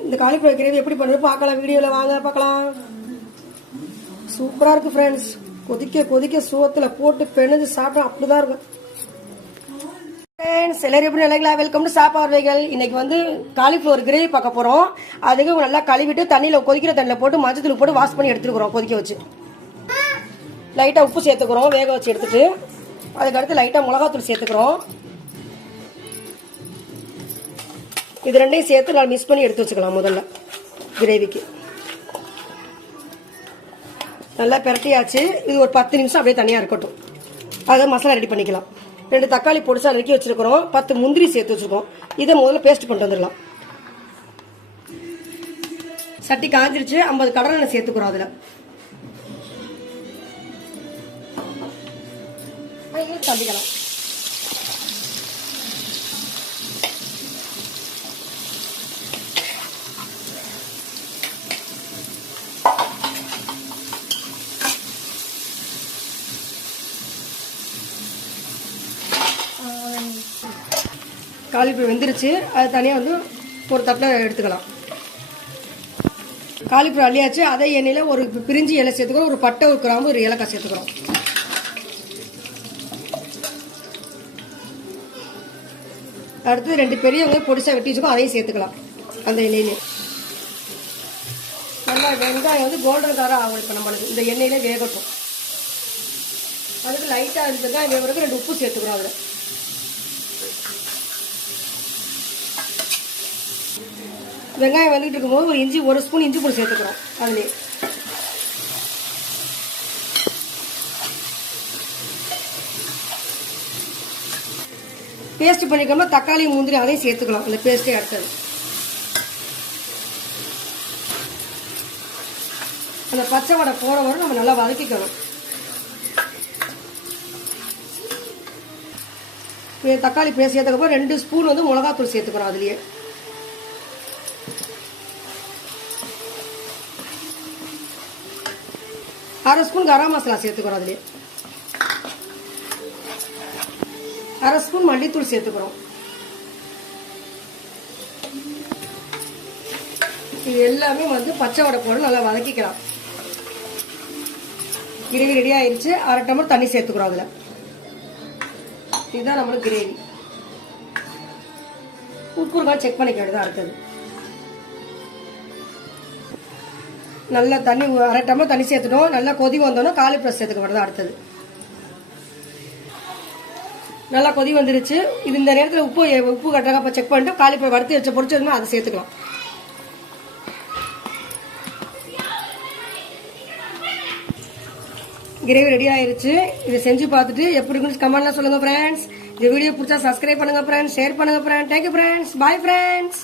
இந்த cauliflower gravy எப்படி பண்றது பார்க்கலாம். வீடியோல வாங்க பார்க்கலாம். சூப்பரா இருக்கு ஃப்ரெண்ட்ஸ். கொதிக்க கொதிக்க சோத்துல போட்டு பெனஞ்சு சாப்பிட்டா அப்படிதான் இருக்கும். எல்லாரும் எப்படி நினைக்கலாம். வெல்கம் டு சாப்பாடுவைகள். இன்னைக்கு வந்து காலிஃப்ளவர் கிரேவி பார்க்க போறோம். அதுக்கு நல்லா கழுவிட்டு தண்ணியில கொதிக்கிற தண்ணியில போட்டு மஞ்சள் போட்டு வாஷ் பண்ணி எடுத்துக்கிறோம். கொதிக்க வச்சு லைட்டா உப்பு சேர்த்துக்கிறோம். வேக வச்சு எடுத்துட்டு அதுக்கடுத்து லைட்டா மிளகாத்தூள் சேர்த்துக்கிறோம். இது ரெண்டையும் சேர்த்து நல்லா மிக்ஸ் பண்ணி எடுத்து வச்சுக்கலாம். முதல்ல கிரேவிக்கு நல்லா பிரட்டியாச்சு. இது ஒரு 10 நிமிஷம் அப்படியே தனியா இருக்கட்டும். அதை மசாலா ரெடி பண்ணிக்கலாம். 2 தக்காளி பொடிசா நறுக்கி வச்சிருக்கிறோம். 10 முந்திரி சேர்த்து வச்சிருக்கோம். இதை முதல்ல பேஸ்ட் பண்ணிட்டு வந்துடலாம். சட்டி காஞ்சிருச்சு. 50 கடலெண்ணெய் சேர்த்துக்கிறோம். அதுல தம்பிக்கலாம். காலிஃப்ளவர் வெந்துருச்சு. அது தனியாக வந்து ஒரு தட்டில் எடுத்துக்கலாம். காலிஃப்ளவர் அள்ளியாச்சு. அதே எண்ணெயில் ஒரு பிரிஞ்சி இலை சேர்த்துக்கிறோம். ஒரு பட்டை, ஒரு கிராம்பு, ஒரு ஏலக்காய் சேர்த்துக்கிறோம். அடுத்து 2 பெரிய வெங்காயம் பொடிசா வெட்டி வச்சுக்கோ. அதையும் சேர்த்துக்கலாம் அந்த எண்ணெயிலே. நல்லா வெங்காயம் வந்து கோல்டன் கலராக ஆகும். இப்போ நம்மளுக்கு இந்த எண்ணெயிலே வேகட்டும். அதுக்கு லைட்டாக இருந்ததுதான் வேகிறதுக்கு 2 உப்பு சேர்த்துக்கிறோம். அதில் வெங்காயம் வந்துட்டு இருக்கும்போது ஒரு ஸ்பூன் இஞ்சி பூண்டு சேர்த்துக்கிறோம். அதுலேயே பேஸ்ட் பண்ணிக்கோமா. தக்காளி முந்திரி அதையும் சேர்த்துக்கலாம். அந்த பேஸ்டே அடுத்தது அந்த பச்சை வடை போற வரை நம்ம நல்லா வதக்கிக்கணும். தக்காளி பேஸ்ட் சேர்த்துக்கப்புறம் 2 ஸ்பூன் வந்து மிளகாத்தூள் சேர்த்துக்கிறோம். அதுலயே 1/2 ஸ்பூன் கரம் மசாலா சேர்த்துக்கிறோம். அதுலயே 1/2 ஸ்பூன் மல்லித்தூள் சேர்த்துக்கிறோம். இது எல்லாமே வந்து பச்சை வடை போட நல்லா வதக்கிக்கலாம். கிரேவி ரெடி ஆயிடுச்சு. 1/2 டம்ளர் தண்ணி சேர்த்துக்கிறோம். அதுல இதுதான் நம்மளுக்கு கிரேவி. உப்பு இருக்கா செக் பண்ணிக்க வேண்டியதான். அடுத்தது நல்லா தண்ணி 1/2 டம்ளர் தண்ணி சேர்த்துட்டோம். நல்லா கொதி வந்தோன்னா காலிஃப்ளவர் சேர்த்துக்க வேண்டியதான். அடுத்தது நல்லா கொதி வந்துருச்சு. இது இந்த நேரத்தில் உப்பு கட்டுறாங்க செக் பண்ணிட்டு காலிஃப்ளவர் வறுத்து வச்ச பொரிச்சதுமே அதை சேர்த்துக்கலாம். கிரேவி ரெடி ஆயிருச்சு. இதை செஞ்சு பார்த்துட்டு எப்படி இருக்குன்னு கமெண்ட்ல சொல்லுங்க ஃப்ரெண்ட்ஸ். இந்த வீடியோ பிடிச்சா சப்ஸ்கிரைப் பண்ணுங்க ஃப்ரெண்ட்ஸ், ஷேர் பண்ணுங்க friends. Thank you friends. Bye friends.